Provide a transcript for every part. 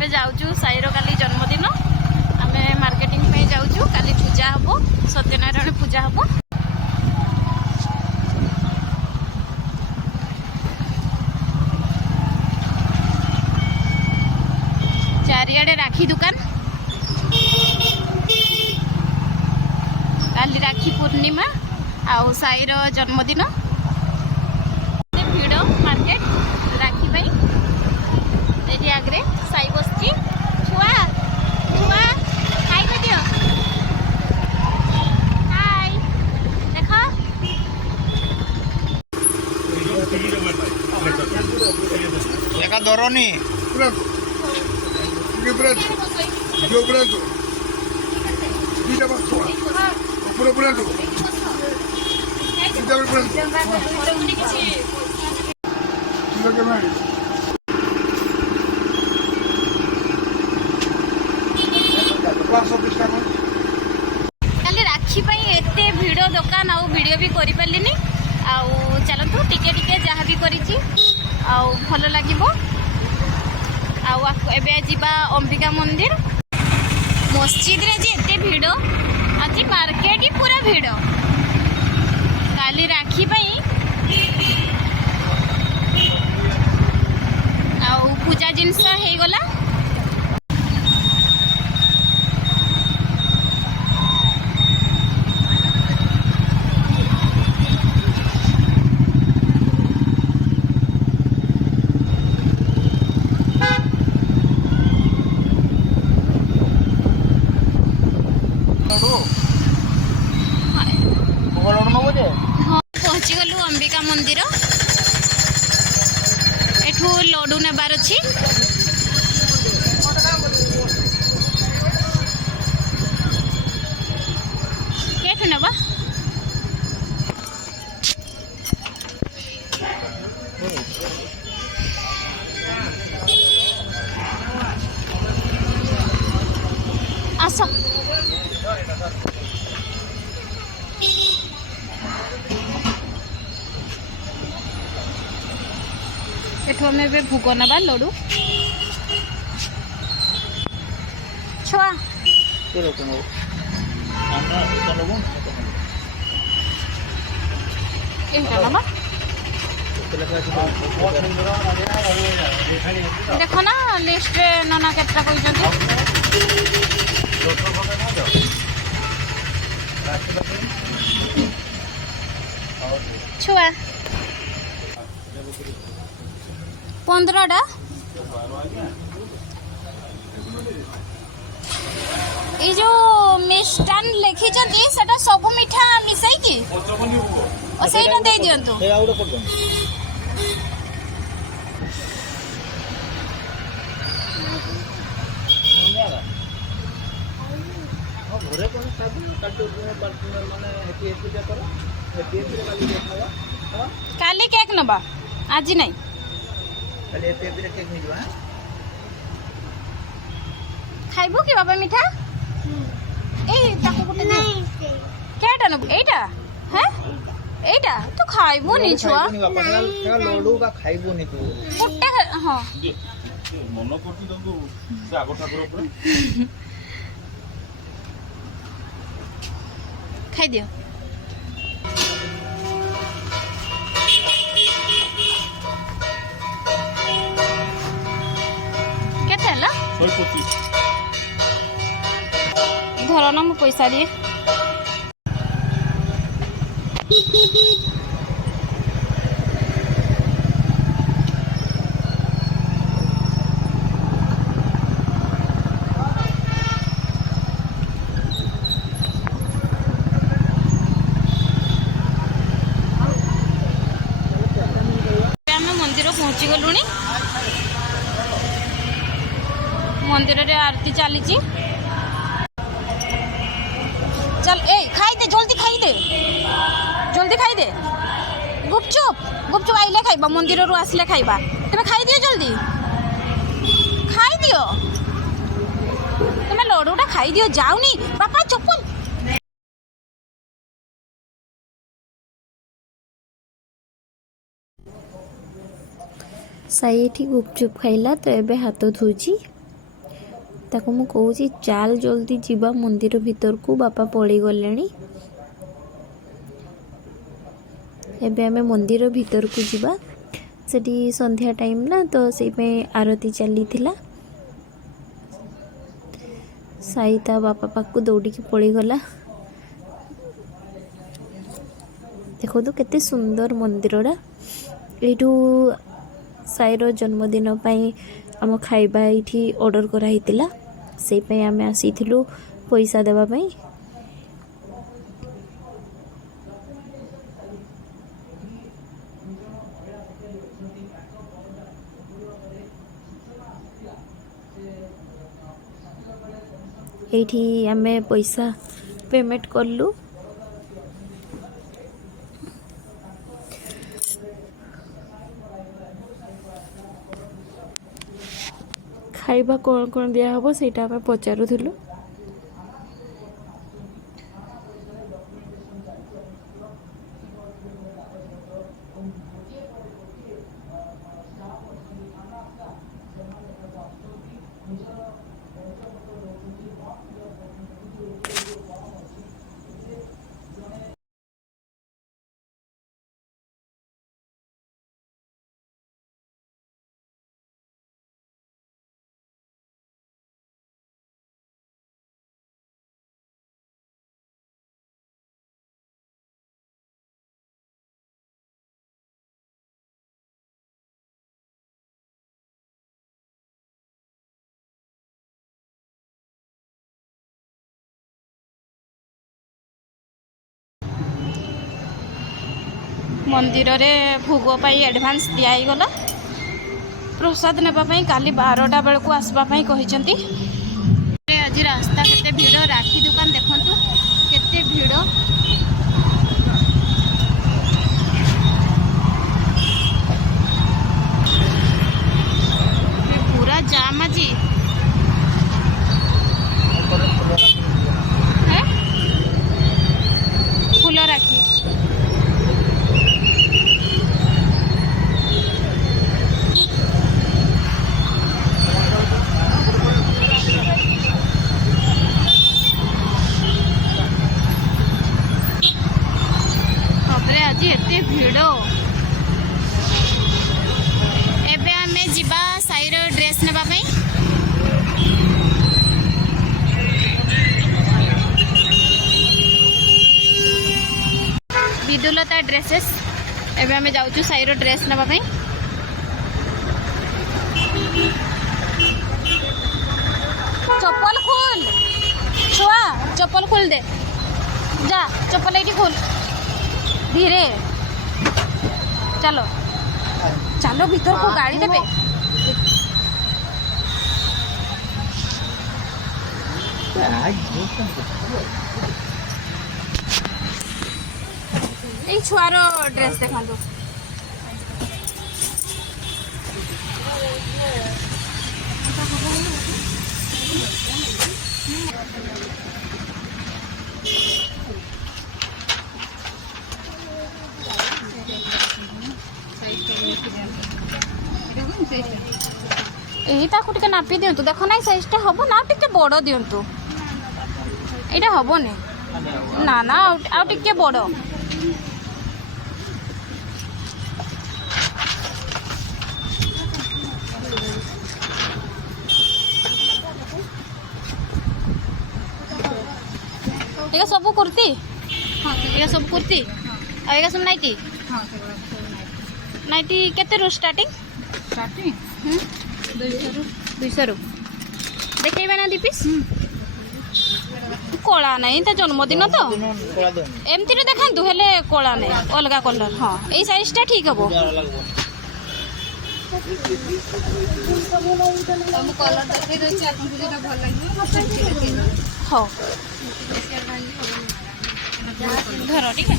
एबे जाऊँ साईर काली जन्मदिन आम मार्केटिंग पे जाऊँ काली पूजा हम सत्यनारायण पूजा हम चारियाडे राखी दुकान काली राखी पूर्णिमा आउ साईर जन्मदिन भिड़ मार्केट राखी ये आगे साई बसची छुआ छुआ हाय कर दियो हाय देखा दरनी काली राखी एते भिड़ दुकान आउ वीडियो भी करि पालिनी आउ चलतु टिके टिके जहाँ भी करिछि आउ भल लागिबो आउ एबे जिबा अंबिका मंदिर मस्जिद रे जे एते भिड़ आज मार्केट ही पूरा भिड़ काली राखी आउ पूजा जिनस हे गला पहुँची गलु अंबिका मंदिर एठू लड्डू नेबार अच्छी केठू नेबा आस एठू हमें भी भोग नवा लड्डू छुआ नवा देख ना लिस्ट नना केटा छुआ 15टा ये जो मिष्टान लिखी सेटा सब मिठा मिसाई की और सेटा दे दियंतु काली केक नबा आज नहीं खाइबो कि बाबा मिठा ए ताको गुटे नहीं केटा न एटा हैं एटा तो खाइबो नहीं छुआ लड्डू का खाइबो नहीं तू गुटे हां मन करती तुमको से आगो ठाकुर ऊपर खाइ दियो केते ला 125 धरो ना मु पैसा दिए मंदिर पहुँची गलुणी मंदिर रे आरती चली चल ए खाई दे जल्दी खाई दे गुपचुप आइले खाइबा मंदिर रु आसले खाइबा तमे खाई दियो जल्दी खाई दियो तमे लड्डूटा खाई दियो जाउनी बापा चप्पल साई गुपचुप खाइला तो एबे हाथ धोची ताको मु कहूँ चाल जल्दी जीवा मंदिर भीतर को बापा पलि गले एबे आमे मंदिर भीतर को जीवा सेठी संध्या टाइम ना तो से आरती चली थिला साईता बापा पाक दौड़ी की पलि गला देखो तो केते सुंदर मंदिरटा एठू साईर जन्मदिन पाई आम खाइबा ये ऑर्डर कराइतिला से आम आसीथिलु पैसा देवा पाई एठी आमे पैसा पेमेंट करलु खाइबा कौन कौन दिया हबो सेटा आमे पचारुथिलु मंदिर रे भोग पाई एडवांस दिगला प्रसाद नेबाई काली 12टा बेल को आसवाई कहते आज रास्ता केते भीड़ राखी दुकान देखंतु केते भीड़ पूरा जाम आज फूल राखी आज एते भीड़ एबे आमे जिबा साईर ड्रेस नेबा पई विदुलता ड्रेसेस एबे आमे जाउछु साईर ड्रेस नेबा पई चप्पल खोल छुआ चप्पल खोल दे जा चप्पल एठी खोल धीरे चलो चलो भीतर को गाड़ी देबे এই ছুয়ার ড্রেস দেখালো यही ताकू टिके नापी दिंतु देख ना साइजटा हम ना टिके बड़ दिंतु यहाँ हेनी ना ना आउ टिके बड़ ये सब कुर्ती ये सब कुर्ती आ ये सब नाइटी नाइटी केते रो स्टार्टिंग स्टार्टिंग 200 रू देखेबा ना दीपिस कला नहीं ता जन्मदिन तो एमती रे देखांतु हेले कला नहीं अलग कलर हाँ ये साइजटा ठीक हबो तुम कलर देखै दछि आपन को जेटा भल लागियो हाँ धरो ठीक है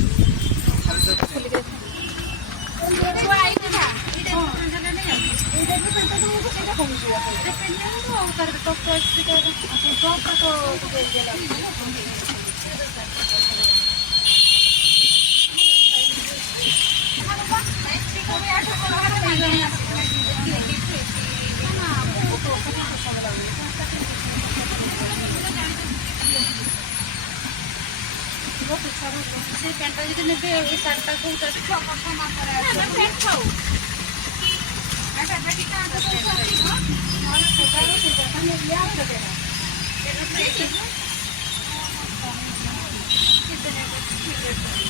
ପ୍ୟାଣ୍ଟଟା ଯଦି ନେବେ ଏଇ ଶାଢ଼ୀଟା କୋଉଟା 6 ବର୍ଷ ମାପରେ ଆସିବ ପ୍ୟାଣ୍ଟ ଥାଉ ଏବେ ଟିକେ ଆଗ ପଇସା ଆସିବ ନହେଲେ ସେଟାରୁ ସେଇଟା ମାନେ ଲିଆ ସେଟା ଏଟା ସେଇଟା କେତେ ନେବେ ଠିକ୍ ଅଛି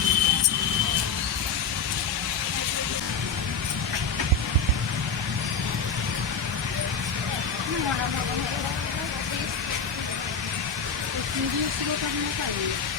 सीरियसली करना चाहिए